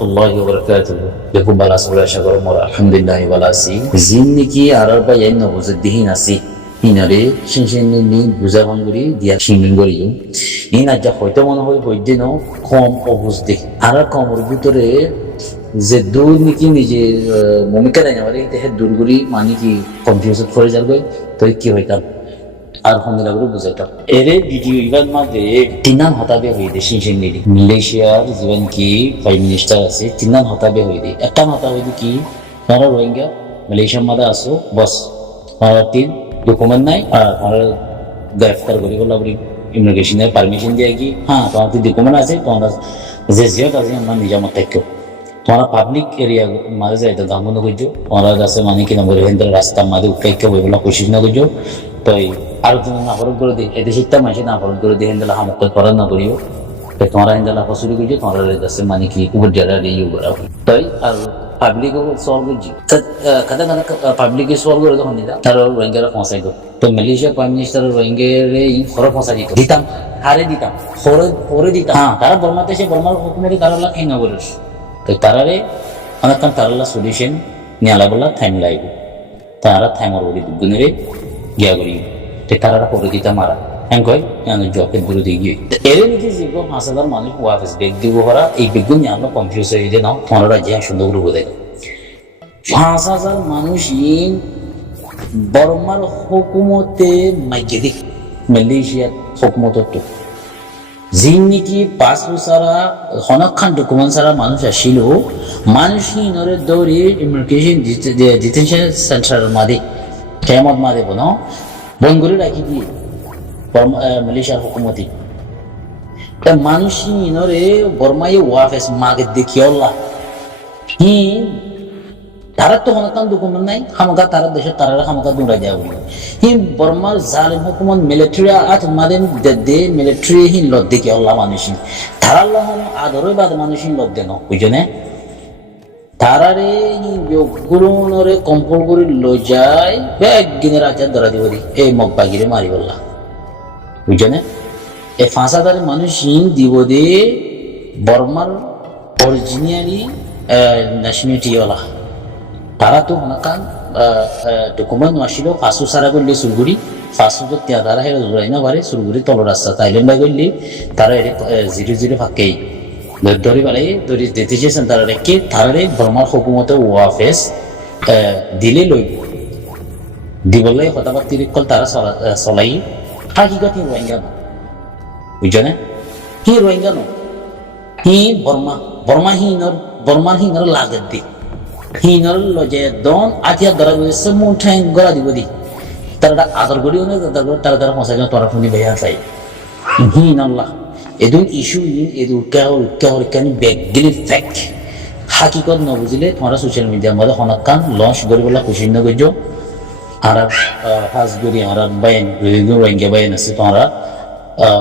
warahmatullahi wabarakatuh. Bekum balas ula syakar mora alhamdulillah balasi. Zinniki araba yen no buzdihin asi. Hinare shinshin ni buzabanguri dia shingingori yu. Ina ja hoyto mono hoyde no kom obuzdi. Ara komor bitore যে দূর নাকি নিজে ভূমিকা দেয় না বলে দেখে দূরগুড়ি মানে কি কনফিউজ করে যাবে তো কি হইতাম আর ফোনগুলো করে বুঝাইতাম এরে ভিডিও ইভার মাঝে তিনান হতাবে হয়ে দে শিনশিন নিদি মালয়েশিয়ার জীবন কি প্রাইম মিনিস্টার আছে তিনান হতাবে হয়ে দে একটা হতা হয়ে দি কি তারা রোহিঙ্গা মালয়েশিয়ার মাঝে আসো বস তারা তিন ডকুমেন্ট নাই আর তারা গ্রেফতার করে বলা বলি ইমিগ্রেশনের পারমিশন দিয়ে কি হ্যাঁ তোমার ডকুমেন্ট আছে তোমার যে জিয়াত আছে আমরা নিজামত থাকো তোমার পাবলিক এরিয়া মাঝে যাই তো দাম না করছো তোমার কাছে মানে কি নম্বর হেন্দ্র রাস্তার মাঝে উৎকাইকে বইগুলো কোশিশ না করছো তো আর তুমি না হরণ করে দিই এতে শিক্ষা মাসে না হরণ করে দিই হেন্দ্রা হামক করার না করিও তোমার হেন্দ্রা ফসলি করছো তোমার কাছে মানে কি উপর যারা রিউ করা তাই আর পাবলিক সলভ করছি কাদা কাদা পাবলিকে সলভ করে তখন দিতাম তার রোহিঙ্গারা পৌঁছাই তো তো মালয়েশিয়া প্রাইম মিনিস্টার রোহিঙ্গারে খরচ পৌঁছা দিত দিতাম হারে দিতাম খরে দিতাম হ্যাঁ তারা বর্মাতে এসে বর্মার হুকুমের তারা খাই না বলে তো তারারে অনেকক্ষণ তারালা সলিউশন নিয়ালা বলা টাইম লাগবে তারা টাইমর বলি দুগুণেরে গিয়া করি তো তারা করে দিতাম মারা হ্যাঁ কয় জবের বিরোধী গিয়ে এর নিজে জীব 5,000 মানুষ ওয়াফিস বেগ দিব করা এই বেগুন নিয়ে কনফিউজ হয়ে যায় না তোমার রাজ্যে সুন্দর করে দেয় 5,000 মানুষ বর্মার হুকুমতে মাইকে দিক মালয়েশিয়ার হুকুমতর তো জিন্নিকি পাসপোর্ট ছাড়া অনেকক্ষণ ডকুমেন্ট ছাড়া মানুষ আসছিল মানুষহীনরে দৌড়ে ইমিগ্রেশন ডিটেনশন সেন্টার মাদে কেমত মাদে বনো বন্ধ করে রাখি দিয়ে মালয়েশিয়ার হুকুমতি তা মানুষহীনরে বর্মাই ওয়াফেস মাগে দেখি আল্লাহ তারা তো অনেকক্ষণ ডকুমেন্ট নাই হামকা তারা দেশের তারা হামকা দৌড়া যাওয়া বলি বর্মার জালিম হুকুমত মিলিটারি আজ মাদেন দে মিলিটারি হিন লত দেখি আল্লাহ মানুষই তারা আল্লাহ আদরে বাদ মানুষই লত দেন বুঝনে তারারে গুরুনরে কম্পল করে লো যায় একদিনের আচার ধরা দিব দি এই মগবাগিরে মারি বললা বুঝনে এই 5,000 মানুষ দিব দে বর্মার অরিজিনালি ন্যাশনালিটি ওলা তারা তো অনেকক্ষণ ডকুমেন্ট আসছিল ফাঁসু সারা করলে সুরগুড়ি ফাঁসু তারা হেরে ধরাই না পারে সুরগুড়ি তল রাস্তা তাইলেন বাই করলে তারা এর 0-0 ফাঁকেই ধরি পারে ধরি দিতে চেয়েছেন তারা রেখে তারারে বর্মার হুকুমতে ওয়াফেস দিলে লই দিবলে কথাবার্তি কল তারা চলাই হাকিগত রোহিঙ্গা বুঝছো কি রোহিঙ্গা নো হি বর্মাহীনর লাগত দি হিনর লজে দন আতিয়া ধরা গেছে মুঠাই গড়া দিব দি তারা আদর করিও না তারা পৌঁছাই তোরা ফোনি বেয়া চাই হিন আল্লাহ এদুন ইস্যু এদু কেন বেগিলি ফ্যাক্ট হাকিকত নবুঝিলে তোমরা সোশ্যাল মিডিয়ার মধ্যে অনেকক্ষণ লঞ্চ করিবলা খুশি নগর্য আর হাজ করি আর বাইন রোহিঙ্গা বাইন আছে তোমরা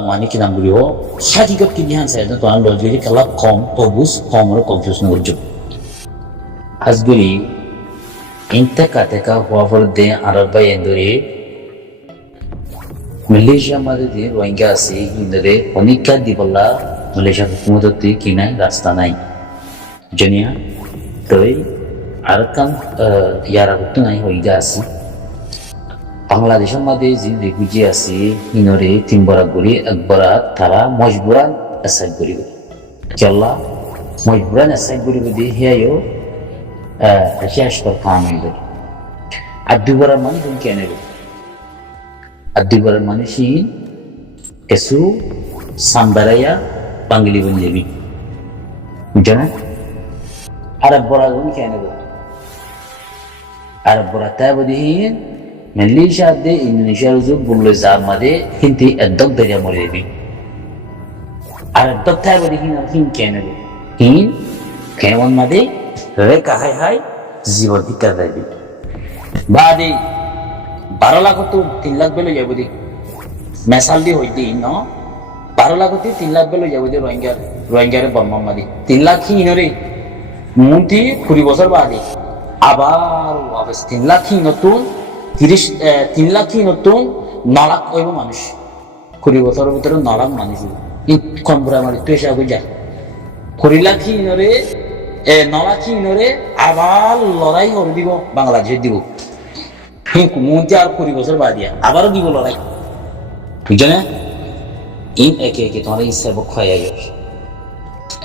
মানে কি নাম করিব হাকিকত কি ধ্যান চাই তোমরা লঞ্চ করি খেলা কম অবুজ কম আর কনফিউজ নগর্য আজগুলি ইন্তেকা টেকা হওয়া ফলে আরবাই এন্দরে মালয়েশিয়ার মধ্যে রোহিঙ্গা আছে ইন্দরে অনেকটা দিবলা মালয়েশিয়ার হুকুমত কি নাই রাস্তা নাই জানিয়া তই আর কাম ইয়ারা হুকুম নাই রোহিঙ্গা আছে বাংলাদেশের মধ্যে যে রিফিউজি আছে ইনরে 3 বরাত গুলি একবারা তারা মজবুরান অ্যাসাইড করিব কেলা মজবুরান অ্যাসাইড করিব দিয়ে হিয়ায়ও কামিল আর 2 বরার মানুষ কেন আর 2 বরার মানুষই এসু সাম্বারাইয়া বাঙালি বন যাবি বুঝছো আর বরা কেন আর বরা তাই বদিহীন মালয়েশিয়া দে ইন্দোনেশিয়ার যুগ বললো যার মাঝে কিন্তু একদম বেরিয়া মরে যাবি আর একদম তাই বদিহীন আর কেন কেমন মাঝে রেখা হাই জীবন ভিক্ষা যাইবি বাদে 12 লাখ তো 3 লাখ বেলে যাবো দি মেসাল দি হইতে ন 12 লাখ 3 লাখ বেলে যাবো দি রোহিঙ্গারে বর্মার মাদি 3 লাখ হিনরে মুন্তি 20 বছর বাদে আবার ওয়াপস 3 লাখ নতুন 3 লাখ নতুন 9 লাখ হইব মানুষ 20 বছরের ভিতরে 9 লাখ মানুষ কম বুড়া মারি তুই এসে যা 20 লাখ হিনরে নলা চিনরে আবার লড়াই করে দিব বাংলাদেশে দিব মন্ত্রী আর 20 বছর বাদ দিয়া আবারও দিব লড়াই বুঝছো না ইন একে একে তোমার এই সেবক খাইয়াই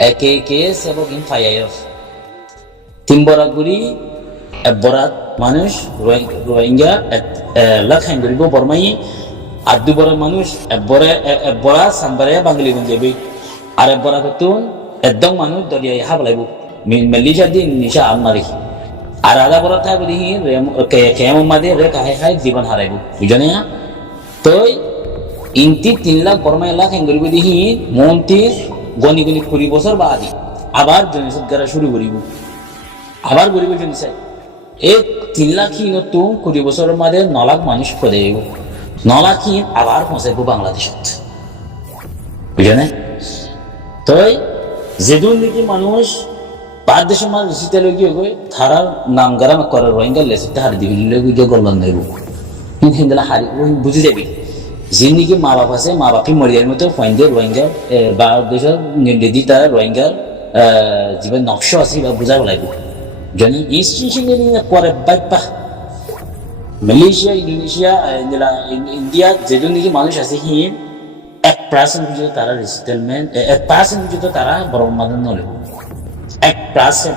একে একে সেবক ইন খাইয়াই তিন বরাত গুলি এক বরাত মানুষ রোহিঙ্গা লাখ হাইন করিব বর্মাই আর 2 বরাত মানুষ এক বরাত সাম্বারে বাঙালি যাবে আর এক বরাত তুন একদম মানুষ দরিয়ায় হাবলাইব মেলিশা দিন নিশা আলমারি আর আধা বরাত থাকবে দেখি কেমন মাদে রে কাহে খাই জীবন হারাইব বুঝো না তই ইনতি 3 লাখ বর্মাই লাখ হাইন করিব দেখি মন্ত্রীর গনি 20 বছর বাদে আবার জনসদ করা শুরু করিব আবার গরিব জনসাই এই 3 লাখ নতুন 20 বছরের মাঝে 9 লাখ মানুষ করে 9 লাখ আবার পৌঁছাইব বাংলাদেশত বুঝে না তই যেদিন নাকি মানুষ বাদ দেশের মানুষ রিসিতে লগিয়ে গই তারার নাম গারাম করে রোহিঙ্গা লেসে তাহার দিবিলে গিয়ে গল্লন নেব হিন্দিলা হারি ওই বুঝে যাবি যে নাকি মা বাপ আছে মা বাপি মরিয়ার মতো ফাইন্ডে রোহিঙ্গা বাংলাদেশের নির্দেশি তারা রোহিঙ্গার জীবন নকশ আছে বা বুঝাব লাগবে jadi institusi ini kuat baik Malaysia, Indonesia, India, jadi ni manusia sih 1% juga tara resettlement, 1% juga tara berumatan nol, 1%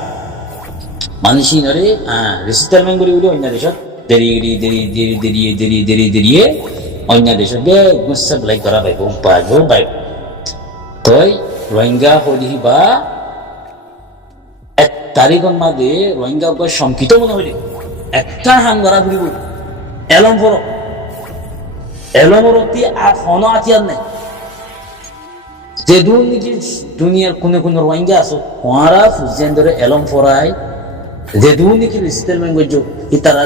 manusia ni resettlement guri guri orang Indonesia dari orang Indonesia dia mesti belajar kerana baik, toy Rohingya hodi ba তারিখের মাঝে রোহিঙ্গা সংকিত মনে হইলে একটা হাঙ্গারা ঘুরিব এলমরতি আর হন আতিয়ার নাই যে দূর নাকি দুনিয়ার কোনে কোনে রোহিঙ্গা আছো ওরা ফুজিয়ান ধরে এলম ফরাই যে দূর নাকি রিসেটেলমেন্ট করছো তারা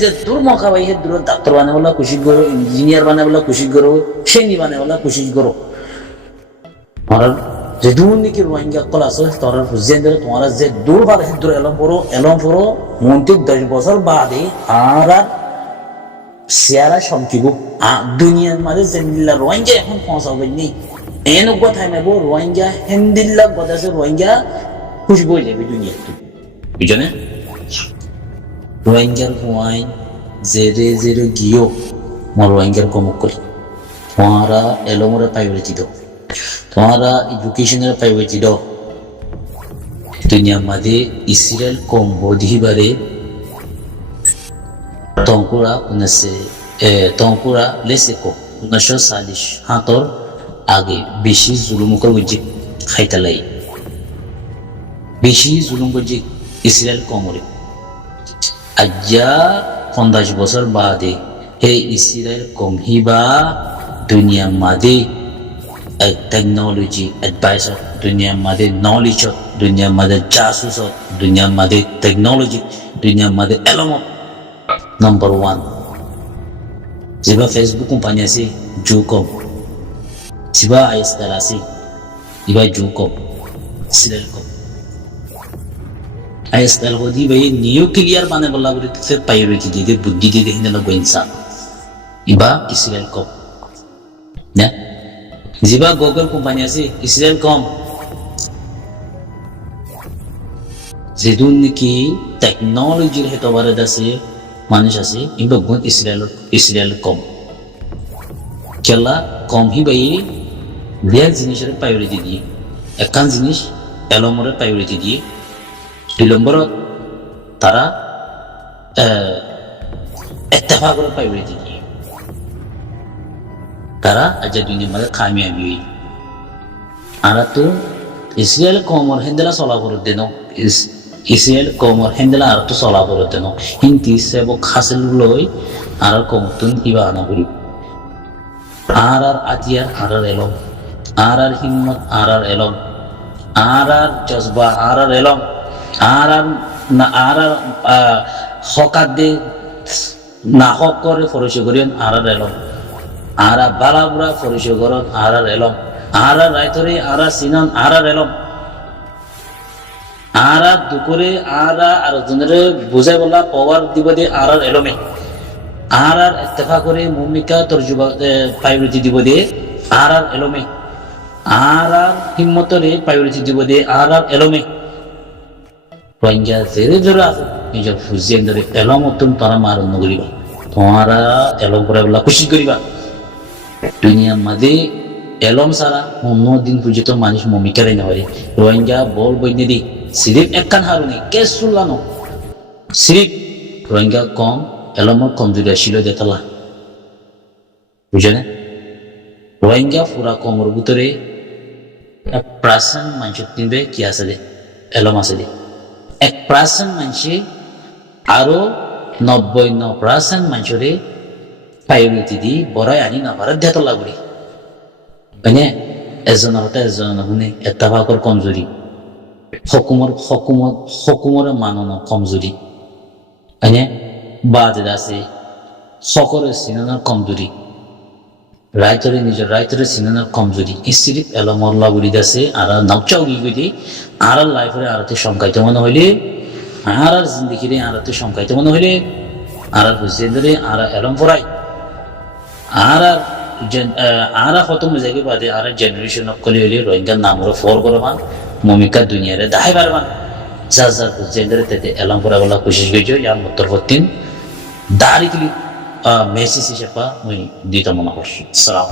যে দূর মকা ভাই দূর ডাক্তার বানাবলা কোশিশ করো ইঞ্জিনিয়ার বানাবলা কোশিশ করো সেনি বানাবলা কোশিশ করো আর যে দূর নাকি রোহিঙ্গা কল আছে তারা ফুজিয়ান ধরে তোমারা যে দূর বাদ দূর এলম ফরো মন্ত্রী 10 বছর বাদে আর সিয়ারা সংকিব দুনিয়ার মাঝে যে নিলা রোহিঙ্গা এখন পৌঁছাবে নেই এন কথাই নেব রোহিঙ্গা হিন্দিল্লা কথা আছে রোহিঙ্গা খুশবু হয়ে যাবে দুনিয়াতে বুঝছো না রোহিঙ্গার হুয়াই জেরে গিয়েও আমার রোহিঙ্গার কমক করে তোমারা এলমরে প্রায়োরিটি দাও তোমারা এডুকেশনের প্রায়োরিটি দাও দুনিয়ার মাঝে ইসরায়েল কম বধিবারে তংকুরা লেসেকো 1940 হাতর আগে বেশি জুলুম করছে খাইতালাই বেশি জুলুম করছে ইসরায়েল কমরে আজ্জা 50 বছর বাদে হে ইসরায়েল কম হিবা দুনিয়ার মাঝে টেকনোলজি এডভাইসার দুনিয়ার মাঝে নলেজ দুনিয়ার মাঝে জাসুস দুনিয়ার মাঝে টেকনোলজি দুনিয়ার মাঝে এলমত Number 1 Siba Facebook kumpanya si Jukom Siba instalasi Iba Jukom Silelkom install ho di bhai nuclear bane bola bole to fir priority de buddhi de hinde na go insan Iba Silelkom na Siba Google kumpanya si Silelkom Zedun ki technology re to bare dase মানুষ আছে ইবা গুণ Israel কম কেলা কম হি by Real জিনিসের priority দিয়ে একান জিনিস এলমরের priority দিয়ে 2 নম্বর তারা ইত্তেফাকের প্রায়োরিটি দিয়ে তারা আজ দুনিয়ার মধ্যে কামিয়াবি হই আর তো ইসরায়েল কমর হেন্দেলা চলা করে দেন ইসরায়েল কমর হেন্দেলা আর তো চলা করে দেন হিন্দি সেবক হাসিল লই আর কমতুন ইবা আনা করি আর আতিয়ার আর এলম আর হিম্মত আর এলম আর জজবা আর এলম আর হকাত দে না হক করে ফরসে করেন আর এলম আর বালাবুরা ফরসে করেন আর এলম আর রাইতরে আর সিনান আর এলম আর দুপুরে আর জনের বুঝাই বলা পাওয়ার দিব দে আর এলমে আর ইত্তেফাক করে ভূমিকা তরজুবা প্রায়োরিটি দিব দে আর এলমে আর হিম্মতরে প্রায়োরিটি দিব দে আর এলমে রোহিঙ্গা জেরে জোরে আছে নিজের ফুজিয়ে ধরে এলম অত্যন্ত তারা মার নগরিবা তোমারা এলম করে বলা খুশি করিবা দুনিয়ার মাঝে এলম সারা অন্য দিন পর্যন্ত মানুষ মমিকারে না পারে রোহিঙ্গা বল বইনে দি সিরিপ একখান হারুনি কেস শুনলানো সিরিপ রোহিঙ্গা কম এলমর কমজোরি ছিল দেতালা বুঝে না রোহিঙ্গা পুরা কমর ভিতরে 1% মানুষ কিনবে কি আছে দে এলম আছে দে 1% মানুষে আরো 99% মানুষরে প্রায়োরিটি দি বড়াই আনি না পারে দেতালা করি মানে এজনের হতে এজনের শুনে এত্তাফাকর কমজোরি হকুমরে মানন কমজোরি মানে বাদ আছে সকলের সিনেমার কমজোরি রাইতরে নিজের রাইতরে সিনেমার কমজোরি ইসিরিপ এলমল্লা বুড়ি আছে আর নকচাও গিয়ে আর লাইফে আরতে সংকাইতে মনে হইলে আর জিন্দিগিরে আরতে সংকাইতে মনে হইলে আর বুঝিয়ে ধরে আর এলম পড়াই আর খতম হয়ে যাবে বাদে আর জেনারেশন করে হইলে রোহিঙ্গার নামরে ফর করবান মমিকা দুনিয়ারে দাহাই পারবান যার যার বুঝিয়ে ধরে তাতে এলম পড়া বলা কোশিশ করছো ইয়ার মত্তর পত্তিন দাঁড়িয়ে মেসেজ হিসেবে দিতে মনে করছি সালাম